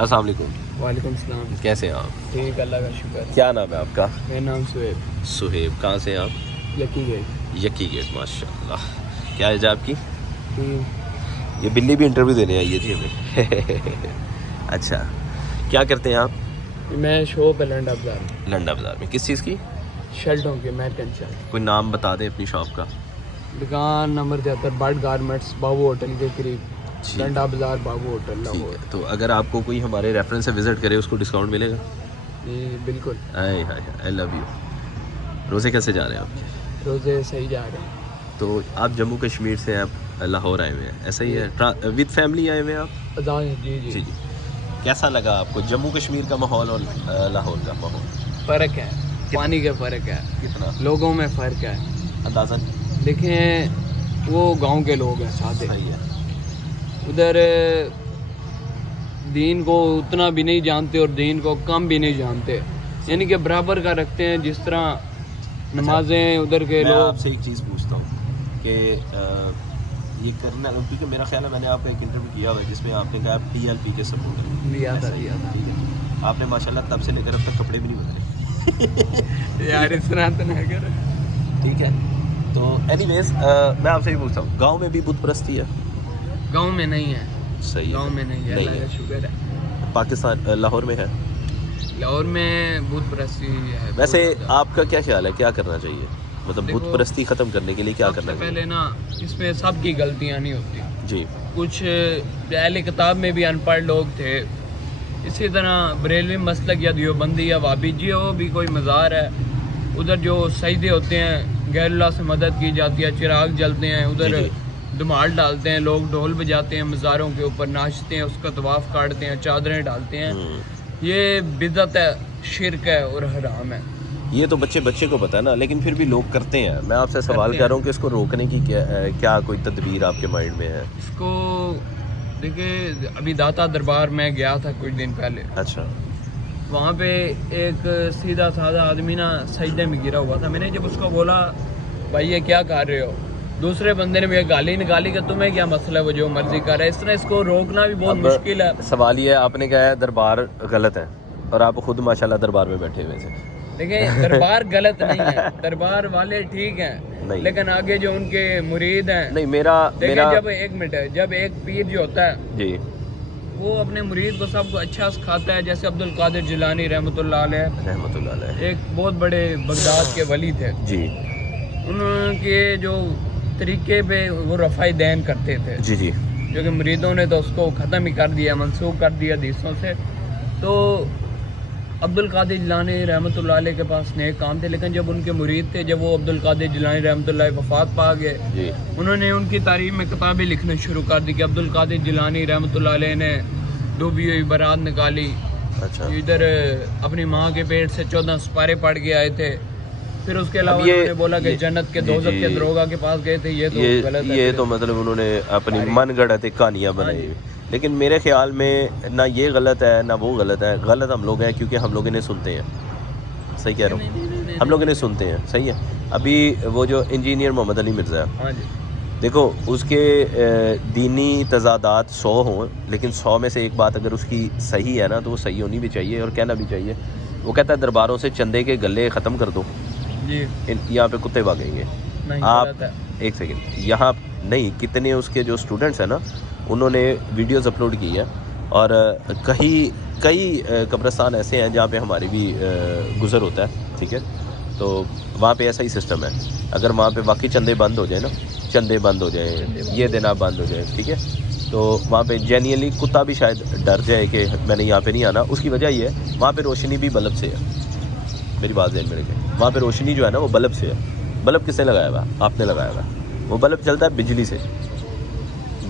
السلام علیکم۔ وعلیکم السلام۔ کیسے ہیں آپ؟ ٹھیک، اللہ کا شکر۔ کیا نام ہے آپ کا؟ میرا نام سہیب۔ سہیب، کہاں سے ہیں آپ؟ یکی گیٹ۔ یکی گیٹ، ماشاء اللہ۔ کیا ایج ہے آپ کی؟ ٹھیک۔ یہ بلی بھی انٹرویو دینے آئی ہے جی ہمیں۔ اچھا، کیا کرتے ہیں آپ؟ میں شاپ ہے لنڈا بازار۔ لنڈا بازار میں کس چیز کی؟ شرٹوں کی، امریکن شرٹ۔ کوئی نام بتا دیں اپنی شاپ کا۔ دکان number 73 but garments, Babu hotel کے قریب، لنڈا بازار، بابو ہوٹل ٹھیک لاہور۔ ہے، تو اگر آپ کو کوئی ہمارے ریفرنس سے وزٹ کرے اس کو ڈسکاؤنٹ ملے گا؟ جی بالکل۔ آئی لو یو۔ روزے کیسے جا رہے ہیں آپ کے؟ روزے صحیح جا رہے ہیں۔ تو آپ جموں کشمیر سے آپ لاہور آئے ہوئے ہیں، ایسا ہی ہے؟ وتھ فیملی آئے ہوئے ہیں آپ؟ جی جی جی۔ جی۔ کیسا لگا آپ کو جموں کشمیر کا ماحول اور لاہور کا ماحول؟ فرق ہے، پانی کا فرق ہے، کتنا؟ لوگوں میں فرق ہے اندازاً؟ دیکھیں، وہ گاؤں کے لوگ ہیں سادے، صحیح ہے۔ ادھر دین کو اتنا بھی نہیں جانتے اور دین کو کم بھی نہیں جانتے، یعنی کہ برابر کا رکھتے ہیں، جس طرح نمازیں ادھر کے میں لوگ۔ آپ سے ایک چیز پوچھتا ہوں کہ یہ کرنا، کیونکہ میرا خیال ہے میں نے آپ کا ایک انٹرویو کیا ہوا ہے جس میں آپ نے کہا آپ ٹی ایل پی کے سپورٹر لیا تھا۔ ٹھیک ہے، آپ نے ماشاءاللہ تب سے لے کر اب تک کپڑے بھی نہیں بدلے۔ یار اس طرح تو نہیں کر۔ ٹھیک ہے، تو اینی ویز میں آپ سے یہ پوچھتا ہوں، گاؤں میں بھی بت پرستی ہے؟ گاؤں میں نہیں ہے، صحیح، گاؤں میں نہیں ہے، اللہ کا شکر ہے۔ پاکستان لاہور میں ہے؟ لاہور میں بت پرستی ہے۔ ویسے آپ کا کیا خیال ہے، کیا کرنا چاہیے؟ مطلب بت دیکھو، پرستی ختم کرنے کے لیے کیا کرنا چاہیے؟ پہلے نا اس میں سب کی غلطیاں نہیں ہوتی، جی کچھ اہل کتاب میں بھی ان پڑھ لوگ تھے، اسی طرح بریلوی مسلک یا دیوبندی یا وابی جی، وہ بھی کوئی مزار ہے، ادھر جو سجدے ہوتے ہیں غیر اللہ سے مدد کی جاتی ہے، چراغ جلتے ہیں ادھر، جی۔ دھمال ڈالتے ہیں لوگ، ڈھول بجاتے ہیں، مزاروں کے اوپر ناچتے ہیں، اس کا طواف کاٹتے ہیں، چادریں ڈالتے ہیں، یہ بدعت ہے، شرک ہے اور حرام ہے۔ یہ تو بچے کو پتہ ہے نا، لیکن پھر بھی لوگ کرتے ہیں۔ میں آپ سے سوال کر رہا ہوں کہ اس کو روکنے کی کیا کوئی تدبیر آپ کے مائنڈ میں ہے؟ اس کو دیکھیں، ابھی داتا دربار میں گیا تھا کچھ دن پہلے، اچھا، وہاں پہ ایک سیدھا سادہ آدمی نا سجدے میں گرا ہوا تھا، میں نے جب اس کو بولا بھائی یہ کیا کر رہے ہو، دوسرے بندے نے مجھے گالی نکالی کہ تمہیں کیا مسئلہ ہے، وہ جو مرضی کر رہا ہے، اس طرح اس کو روکنا بھی بہت مشکل ہے۔ سوال یہ ہے، آپ نے کہا ہے دربار غلط ہے اور آپ خود ماشاءاللہ دربار میں بیٹھے ہوئے تھے۔ دیکھیں، دربار غلط نہیں ہے، دربار والے ٹھیک ہیں، نہیں، لیکن آگے جو ان کے مرید ہیں، نہیں میرا جب ایک منٹ ہے، جب ایک پیر جو ہوتا ہے جی وہ اپنے مرید کو سب کو اچھا سکھاتا ہے، جیسے عبد القادر جیلانی رحمۃ اللہ علیہ، رحمۃ اللہ علیہ، ایک بہت بڑے بغداد کے ولی تھے، جی ان کے جو طریقے پہ وہ رفع دین کرتے تھے، جی جی، جو کہ مریدوں نے تو اس کو ختم ہی کر دیا، منسوخ کر دیا حدیثوں سے۔ تو عبد القادر جیلانی رحمۃ اللہ علیہ کے پاس نیک کام تھے، لیکن جب ان کے مرید تھے، جب وہ عبد القادر جیلانی رحمۃ اللہ وفات پا گئے، جی انہوں نے ان کی تعریف میں کتابیں لکھنا شروع کر دی کہ عبد القادر جیلانی رحمۃ اللہ علیہ نے ڈوبی ہوئی برات نکالی، اچھا، ادھر اپنی ماں کے پیٹ سے 14 سپارے پڑھ کے آئے تھے، پھر اس کے علاوہ انہوں نے بولا کہ جنت کے دوزخ کے دروگا کے پاس گئے تھے، یہ تو غلط ہے۔ یہ تو مطلب انہوں نے اپنی من گڑت کہانیاں بنائی ہوئی، لیکن میرے خیال میں نہ یہ غلط ہے نہ وہ غلط ہے، غلط ہم لوگ ہیں کیونکہ ہم لوگ انہیں سنتے ہیں۔ صحیح کہہ رہا ہوں، ہم لوگ انہیں سنتے ہیں، صحیح ہے۔ ابھی وہ جو انجینئر محمد علی مرزا ہے، ہاں جی، دیکھو اس کے دینی تضادات 100 ہوں، لیکن 100 میں سے ایک بات اگر اس کی صحیح ہے نا تو وہ صحیح ہونی بھی چاہیے اور کہنا بھی چاہیے۔ وہ کہتا ہے درباروں سے چندے کے گلے ختم کر دو، جی یہاں پہ کتے بھاگیں گے۔ نہیں آپ غلط ہے۔ ایک سیکنڈ، یہاں نہیں، کتنے اس کے جو اسٹوڈنٹس ہیں نا انہوں نے ویڈیوز اپلوڈ کی ہے، اور کئی قبرستان ایسے ہیں جہاں پہ ہماری بھی گزر ہوتا ہے، ٹھیک ہے، تو وہاں پہ ایسا ہی سسٹم ہے، اگر وہاں پہ واقعی چندے بند ہو جائیں نا، چندے بند ہو جائیں، یہ دینا بند ہو جائے، ٹھیک ہے، تو وہاں پہ جینیئنلی کتا بھی شاید ڈر جائے کہ میں نے یہاں پہ نہیں آنا۔ اس کی وجہ یہ ہے وہاں پہ روشنی بھی بلب سے ہے، میری بات ذہن میں رکھیں، وہاں پہ روشنی جو ہے نا وہ بلب سے ہے۔ بلب کس نے لگایا ہوا؟ آپ نے لگایا ہوا۔ وہ بلب چلتا ہے بجلی سے،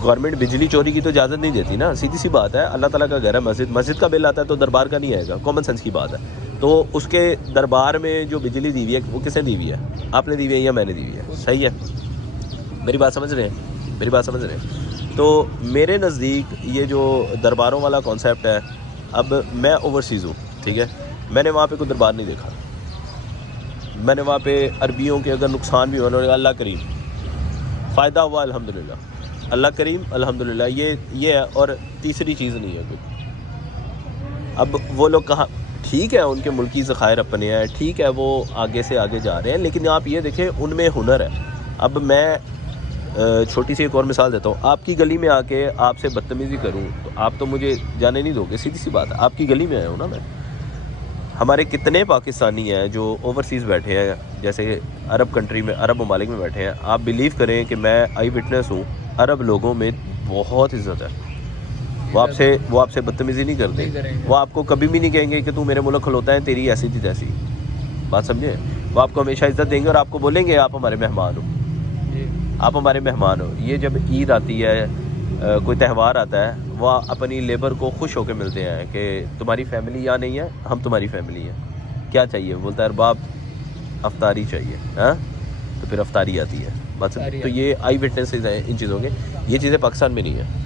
گورنمنٹ بجلی چوری کی تو اجازت نہیں دیتی نا، سیدھی سی بات ہے، اللہ تعالیٰ کا گھر ہے، مسجد کا بل آتا ہے تو دربار کا نہیں آئے گا، کامن سینس کی بات ہے۔ تو اس کے دربار میں جو بجلی دی ہوئی ہے وہ کس نے دی ہوئی ہے؟ آپ نے دی ہوئی ہے یا میں نے دی ہوئی ہے؟ صحیح ہے، میری بات سمجھ رہے ہیں، میری بات سمجھ رہے ہیں؟ تو میرے نزدیک یہ جو درباروں والا کانسیپٹ ہے، اب میں اوورسیز ہوں، ٹھیک ہے، میں نے وہاں پہ کوئی دربار نہیں دیکھا، میں نے وہاں پہ عربیوں کے اگر نقصان بھی ہوا، انہوں نے اللہ کریم، فائدہ ہوا الحمدللہ، اللہ کریم الحمدللہ، یہ ہے، اور تیسری چیز نہیں ہے کوئی۔ اب وہ لوگ کہاں، ٹھیک ہے ان کے ملکی ذخائر اپنے ہیں، ٹھیک ہے وہ آگے سے آگے جا رہے ہیں، لیکن آپ یہ دیکھیں ان میں ہنر ہے. اب میں چھوٹی سی ایک اور مثال دیتا ہوں. آپ کی گلی میں آ کے آپ سے بدتمیزی کروں تو آپ تو مجھے جانے نہیں دو گے، سیدھی سی بات ہے. آپ کی گلی میں آیا ہوں نا میں. ہمارے کتنے پاکستانی ہیں جو اوورسیز بیٹھے ہیں، جیسے عرب کنٹری میں، عرب ممالک میں بیٹھے ہیں. آپ بلیو کریں کہ میں آئی وٹنس ہوں، عرب لوگوں میں بہت عزت ہے. وہ آپ سے بدتمیزی نہیں کرتے، وہ آپ کو کبھی بھی نہیں کہیں گے کہ تو میرے ملک کھلوتا ہے، تیری ایسی تھی تیسی. بات سمجھے؟ وہ آپ کو ہمیشہ عزت دیں گے اور آپ کو بولیں گے آپ ہمارے مہمان ہو، آپ ہمارے مہمان ہو. یہ جب عید آتی ہے، کوئی تہوار آتا ہے، وہ اپنی لیبر کو خوش ہو کے ملتے ہیں کہ تمہاری فیملی یہاں نہیں ہے، ہم تمہاری فیملی ہیں، کیا چاہیے؟ بولتا ہے ارباب افطاری چاہیے. ہاں تو پھر افطاری آتی ہے. بات تو یہ آئی وٹنسز ہیں ان چیزوں کے. یہ چیزیں پاکستان میں نہیں ہیں.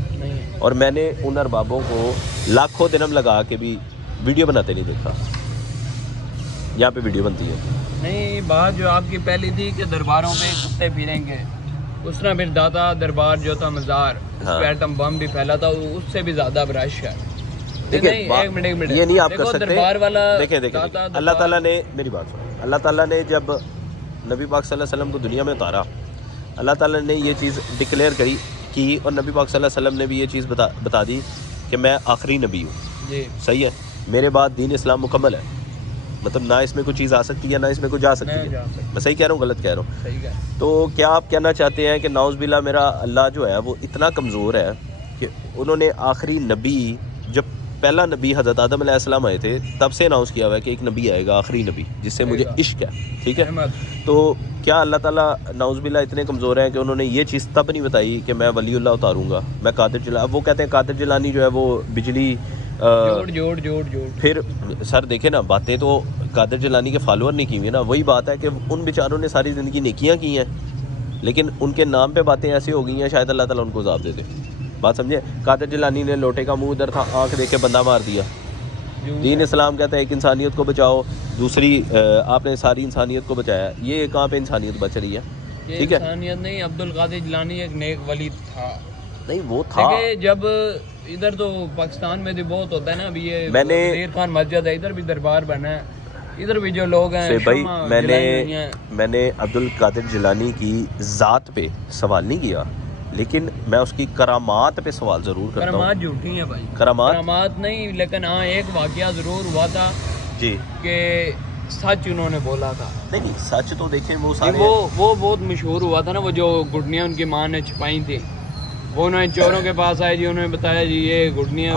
اور میں نے ان اربابوں کو لاکھوں درہم لگا کے بھی ویڈیو بناتے نہیں دیکھا. یہاں پہ ویڈیو بنتی ہے. نہیں، بات جو آپ کی پہلی تھی کہ درباروں پہ کتے پھریں گے، اس طرح پھر داتا دربار جو تھا مزار، اس پہ ایٹم بم بھی پھیلا تھا، اس سے بھی زیادہ برش ہے. دیکھیں یہ نہیں آپ کر سکتے. دیکھیں اللہ تعالیٰ نے، میری بات سنو، اللہ تعالیٰ نے جب نبی پاک صلی اللہ علیہ وسلم کو دنیا میں اتارا، اللہ تعالیٰ نے یہ چیز ڈکلیئر کی اور نبی پاک صلی اللہ علیہ وسلم نے بھی یہ چیز بتا دی کہ میں آخری نبی ہوں. جی صحیح ہے. میرے بعد دین اسلام مکمل ہے، مطلب نہ اس میں کوئی چیز آ سکتی ہے نہ اس میں کوئی جا سکتی ہے. میں صحیح کہہ رہا ہوں غلط کہہ رہا ہوں؟ صحیح ہے. تو کیا آپ کہنا چاہتے ہیں کہ نعوذ باللہ میرا اللہ جو ہے وہ اتنا کمزور ہے کہ انہوں نے آخری نبی، جب پہلا نبی حضرت آدم علیہ السلام آئے تھے تب سے اناؤنس کیا ہوا ہے کہ ایک نبی آئے گا، آخری نبی جس سے مجھے عشق ہے. ٹھیک ہے. تو کیا اللہ تعالیٰ نعوذ باللہ اتنے کمزور ہیں کہ انہوں نے یہ چیز تب نہیں بتائی کہ میں ولی اللہ اتاروں گا، میں قادر جیلانی. اب وہ کہتے ہیں قادر جیلانی جو ہے وہ بجلی جوڑ پھر سر دیکھیں نا، باتیں تو قادر جیلانی کے فالوور نہیں کی ہوئی نا. وہی بات ہے کہ ان بیچاروں نے ساری زندگی نیکیاں کی ہیں، لیکن ان کے نام پہ باتیں ایسی ہو گئی ہیں شاید اللہ تعالیٰ ان کو عذاب دے دے. بات سمجھے؟ قادر جیلانی نے لوٹے کا منہ ادھر تھا، آنکھ دیکھ کے بندہ مار دیا. دین اسلام کہتا ہے ایک انسانیت کو بچاؤ، دوسری آپ نے ساری انسانیت کو بچایا. یہ کہاں پہ انسانیت بچ رہی ہے؟ ٹھیک ہے، انسانیت نہیں. عبد القادر جیلانی ایک نیک ولی تھا. نہیں وہ تھا. جب ادھر تو پاکستان میں بھی بہت ہوتا ہے نا، ابھی یہ میں نے وزیر خان مسجد ہے، ادھر بھی دربار بنا ہے، ادھر بھی جو لوگ ہیں بھائی میں نے عبد القادر جیلانی کی ذات پہ سوال نہیں کیا، لیکن میں اس کی کرامات پہ سوال ضرور کرتا ہوں. کرامات جھوٹی ہیں بھائی، کرامات نہیں. لیکن ہاں ایک واقعہ ضرور ہوا تھا جی کہ سچ انہوں نے بولا تھا. نہیں سچ تو دیکھیں وہ سارے وہ بہت مشہور ہوا تھا نا، وہ جو گھٹنیاں ان کی ماں نے چھپائی تھی، وہ انہوں نے چوروں کے پاس آئے جی، انہوں نے بتایا جی یہ گھٹنیاں.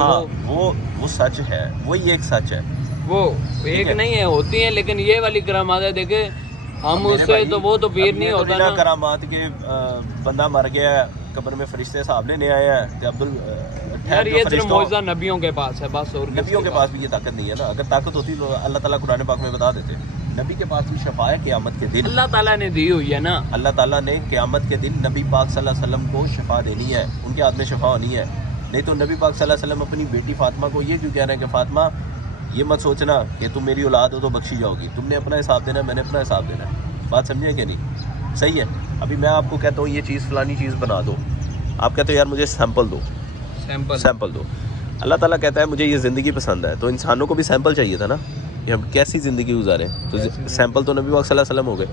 وہ سچ ہے، وہی ایک سچ ہے. وہ ایک نہیں ہے، ہوتی ہیں، لیکن یہ والی کرامات ہے. دیکھیں ہم اس سے تو وہ تو پیر نہیں ہوتا نا. کرامات کے بندہ مر گیا قبر میں فرشتے صاحب لینے آئے ہیں. یار یہ صرف معجزہ نبیوں کے پاس ہے بس، اور نبیوں کے پاس بھی یہ طاقت نہیں ہے نا. اگر طاقت ہوتی تو اللہ تعالیٰ قرآن پاک میں بتا دیتے. نبی کے پاس بھی شفا ہے قیامت کے دن، اللہ تعالیٰ نے دی ہوئی ہے نا. اللہ تعالیٰ نے قیامت کے دن نبی پاک صلی اللہ علیہ وسلم کو شفا دینی ہے، ان کے ہاتھ میں شفا ہونی ہے. نہیں تو نبی پاک صلی اللہ علیہ وسلم اپنی بیٹی فاطمہ کو یہ کیوں کہہ رہے ہیں کہ فاطمہ یہ مت سوچنا کہ تم میری اولاد ہو تو بخشی جاؤ گی، تم نے اپنا حساب دینا ہے، میں نے اپنا حساب دینا ہے. بات سمجھے کہ نہیں؟ صحیح ہے. ابھی میں آپ کو کہتا ہوں یہ چیز فلانی چیز بنا دو، آپ کہتے ہو یار مجھے سیمپل دو. اللہ تعالیٰ کہتا ہے مجھے یہ زندگی پسند ہے، تو انسانوں کو بھی سیمپل چاہیے تھا نا کہ ہم کیسی زندگی گزاریں. تو سیمپل تو نبی پاک صلی اللہ علیہ وسلم ہو گئے.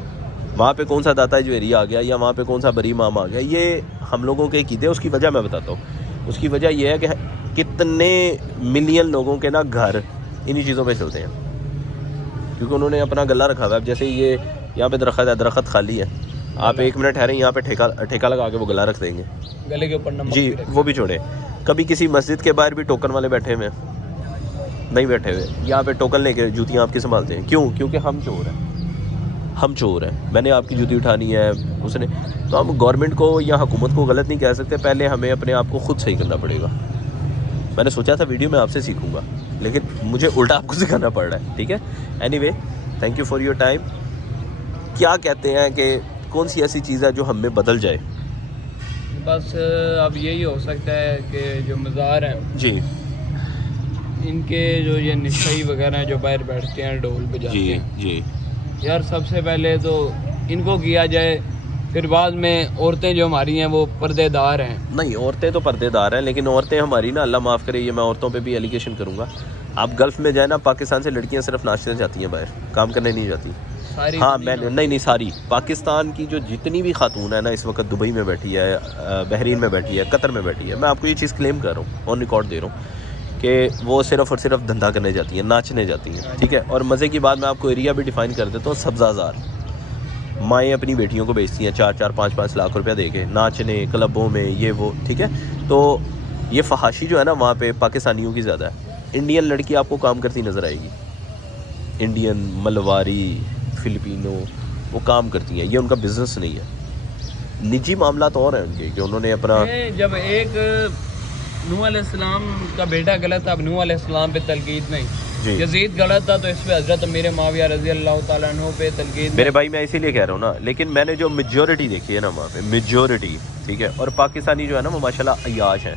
وہاں پہ کون سا داتا جوہری آ گیا یا وہاں پہ کون سا بری امام آ گیا، یہ ہم لوگوں کے عقیدے. اس کی وجہ میں بتاتا ہوں. اس کی وجہ یہ ہے کہ کتنے ملین لوگوں کے نا گھر انہی چیزوں پہ چلتے ہیں، کیونکہ انہوں نے اپنا گلہ رکھا ہوا ہے. جیسے یہ یہاں پہ درخت ہے، درخت خالی ہے، آپ ایک منٹ ٹھہریں، یہاں پہ ٹھیکہ لگا کے وہ گلہ رکھ دیں گے گلے کے اوپر نمک جی. وہ بھی چھوڑیں، کبھی کسی مسجد کے باہر بھی ٹوکن والے بیٹھے ہوئے نہیں بیٹھے ہوئے، یہاں پہ ٹوکن لے کے جوتیاں آپ کی سنبھالتے ہیں. کیوں؟ کیونکہ ہم چور ہیں، میں نے آپ کی جوتی اٹھانی ہے اس نے. تو ہم گورنمنٹ کو یا حکومت کو غلط نہیں کہہ سکتے، پہلے ہمیں اپنے آپ کو خود صحیح کرنا پڑے گا. میں نے سوچا تھا ویڈیو میں آپ سے سیکھوں گا، لیکن مجھے الٹا آپ کو سکھانا پڑ رہا ہے. ٹھیک ہے. Any way thank you for your time. کیا کہتے ہیں کہ کون سی ایسی چیز ہے جو ہم میں بدل جائے؟ بس اب یہی ہو سکتا ہے کہ جو مزار ہیں جی، ان کے جو یہ نشائی وغیرہ ہیں جو باہر بیٹھتے ہیں ڈھول بجاتے ہیں، جی یار سب سے پہلے تو ان کو کیا جائے، پھر بعد میں عورتیں جو ہماری ہیں وہ پردے دار ہیں. نہیں عورتیں تو پردے دار ہیں، لیکن عورتیں ہماری نا اللہ معاف کرے، یہ میں عورتوں پہ بھی ایلیگیشن کروں گا، آپ گلف میں جائیں نا، پاکستان سے لڑکیاں صرف ناشتے جاتی ہیں باہر، کام کرنے نہیں جاتی. ساری ہاں میں نہیں ساری پاکستان کی جو جتنی بھی خاتون ہے نا اس وقت دبئی میں بیٹھی ہے، بحرین میں بیٹھی ہے، قطر میں بیٹھی ہے، میں آپ کو یہ چیز کلیم کر رہا ہوں، آن ریکارڈ دے رہا ہوں کہ وہ صرف اور صرف دھندا کرنے جاتی ہیں، ناچنے جاتی ہیں. ٹھیک ہے. اور مزے کی بات میں آپ کو ایریا بھی ڈیفائن کر دیتا ہوں. سبزہ زار مائیں اپنی بیٹیوں کو بیچتی ہیں 4-4 5-5 لاکھ روپیہ دے کے، ناچنے کلبوں میں یہ وہ. ٹھیک ہے. تو یہ فحاشی جو ہے نا وہاں پہ پاکستانیوں کی زیادہ ہے. انڈین لڑکی آپ کو کام کرتی نظر آئے گی، انڈین، ملواری، فلپینو، وہ کام کرتی ہیں. یہ ان کا بزنس نہیں ہے. نجی معاملات اور ہیں ان کے کہ انہوں نے اپنا جب ایک نوح علیہ السلام کا بیٹا غلط تھا، اب نوح علیہ السلام پہ تنقید نہیں، یزید غلط تھا تو اس پہ حضرت امیر معاویہ رضی اللہ تعالیٰ عنہ پہ تنقید. میرے بھائی میں اسی لیے کہہ رہا ہوں نا، لیکن میں نے جو میجورٹی دیکھی ہے نا وہاں پہ، میجورٹی. ٹھیک ہے. اور پاکستانی جو ہے نا وہ ماشاءاللہ عیاش ہیں.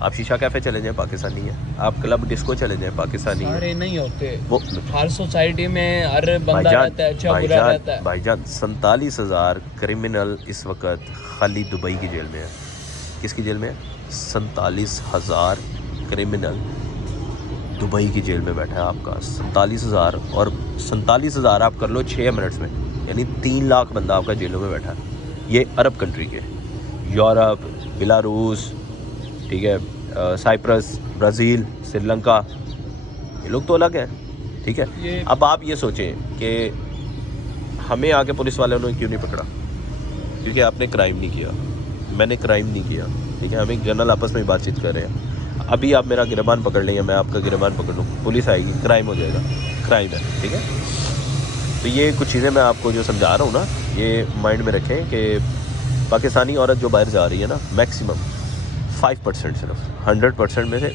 آپ شیشہ کیفے چلے جائیں پاکستانی ہیں، آپ کلب ڈسکو چلے جائیں پاکستانی ہیں. سارے نہیں ہوتے، وہ ہر سوسائٹی میں ہر بندہ رہتا ہے اچھا برا رہتا ہے. بھائی جان 47,000 کرمنل اس وقت خالی دبئی کی جیل میں ہے. کس کی جیل میں ہے؟ 47,000 کرمنل دبئی کی جیل میں بیٹھا ہے آپ کا. 47,000 اور 47,000 آپ کر لو 6 منٹس میں، یعنی 3 لاکھ بندہ آپ کا جیلوں میں بیٹھا ہے. یہ عرب کنٹری کے، یورپ، بیلاروس، ٹھیک ہے، سائپرس، برازیل، سری لنکا، یہ لوگ تو الگ ہیں. ٹھیک ہے. اب آپ یہ سوچیں کہ ہمیں آگے پولیس والوں نے کیوں نہیں پکڑا؟ کیونکہ آپ نے کرائم نہیں کیا، میں نے کرائم نہیں کیا. ٹھیک ہے. ہم ایک جنرل آپس میں بات چیت کر رہے ہیں. ابھی آپ میرا گریبان پکڑ لیں یا میں آپ کا گریبان پکڑ لوں، پولیس آئے گی، کرائم ہو جائے گا، کرائم ہے. ٹھیک ہے. تو یہ کچھ چیزیں میں آپ کو جو سمجھا رہا ہوں نا، یہ مائنڈ میں رکھیں کہ پاکستانی عورت جو باہر جا رہی ہے نا، میکسیمم 5% صرف 100% میں سے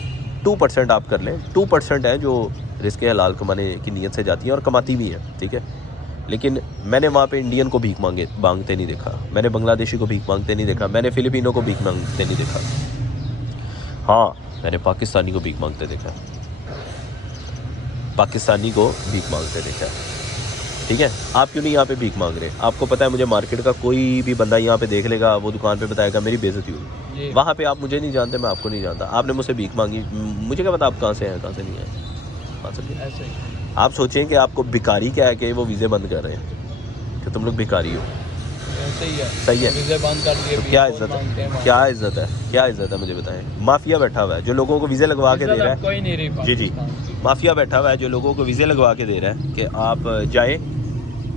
2% آپ کر لیں، 2% ہے جو رزق حلال کمانے کی نیت سے جاتی ہیں اور کماتی بھی ہیں. ٹھیک ہے. لیکن میں نے وہاں پہ انڈین کو بھیک مانگتے نہیں دیکھا، میں نے بنگلہ دیشی کو بھیک مانگتے نہیں دیکھا، میں نے فلپینوں کو بھیک مانگتے نہیں دیکھا. ہاں میں نے پاکستانی کو بھیک مانگتے دیکھا، پاکستانی کو بھیک مانگتے دیکھا. ٹھیک ہے. آپ کیوں نہیں یہاں پہ بھیک مانگ رہے؟ آپ کو پتہ ہے مجھے مارکیٹ کا کوئی بھی بندہ یہاں پہ دیکھ لے گا، وہ دکان پہ بتائے گا میری بے عزتی ہوئی. وہاں پہ آپ مجھے نہیں جانتے، میں آپ کو نہیں جانتا. آپ نے مجھ سے بھیک مانگی، مجھے کیا پتا آپ کہاں سے ہیں کہاں سے نہیں ہیں. آپ سوچیں کہ آپ کو بھکاری کیا ہے کہ وہ ویزے بند کر رہے ہیں کہ تم لوگ بھکاری ہو. صحیح ہے. ویزے بند کر دیے، کیا عزت ہے؟ کیا عزت ہے؟ کیا عزت ہے؟ مجھے بتائیں. مافیا بیٹھا ہوا ہے جو لوگوں کو ویزے لگوا کے دے رہا ہے. کوئی نہیں رہی. جی جی، مافیا بیٹھا ہوا ہے جو لوگوں کو ویزے لگوا کے دے رہا ہے کہ آپ جائیں،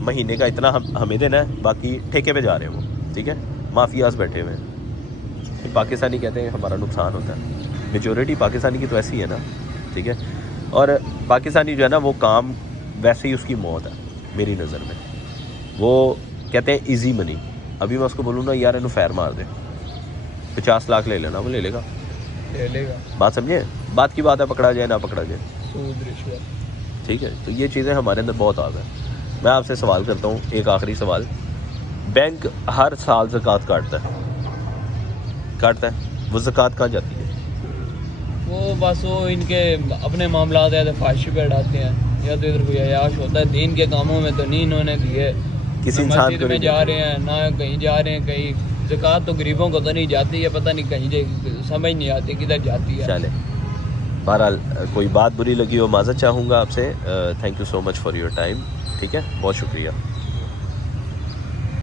مہینے کا اتنا ہمیں دینا ہے، باقی ٹھیکے پہ جا رہے ہیں وہ. ٹھیک ہے. مافیاز بیٹھے ہوئے ہیں. پاکستانی کہتے ہیں ہمارا نقصان ہوتا ہے. میجورٹی پاکستانی کی تو ایسی ہے نا. ٹھیک ہے. اور پاکستانی جو ہے نا وہ کام ویسے ہی اس کی موت ہے میری نظر میں. وہ کہتے ہیں ایزی منی. ابھی میں اس کو بولوں نا یار انہوں فیر مار دے، 50 لاکھ لے لینا، وہ لے لے گا. بات سمجھے؟ بات کی بات ہے، پکڑا جائے نہ پکڑا جائے. سود رشوت. ٹھیک ہے. تو یہ چیزیں ہمارے اندر بہت آ گئے. میں آپ سے سوال کرتا ہوں، ایک آخری سوال. بینک ہر سال زکوٰۃ کاٹتا ہے، وہ زکوٰۃ کہاں جاتی ہے؟ وہ بس وہ ان کے اپنے معاملات یا تو فحاشی پہ اڑاتے ہیں یا تو ادھر کوئی عیاش ہوتا ہے. دین کے کاموں میں تو نہیں انہوں نے دیے، کسی انسان کو میں جا رہے ہیں نہ کہیں جا رہے ہیں. کہیں زکوٰۃ تو غریبوں کو تو نہیں جاتی ہے، پتہ نہیں کہیں سمجھ نہیں آتی کدھر جاتی ہے. چلے بہرحال کوئی بات بری لگی ہو معذرت چاہوں گا آپ سے. Thank you so much for your time. ٹھیک ہے. بہت شکریہ.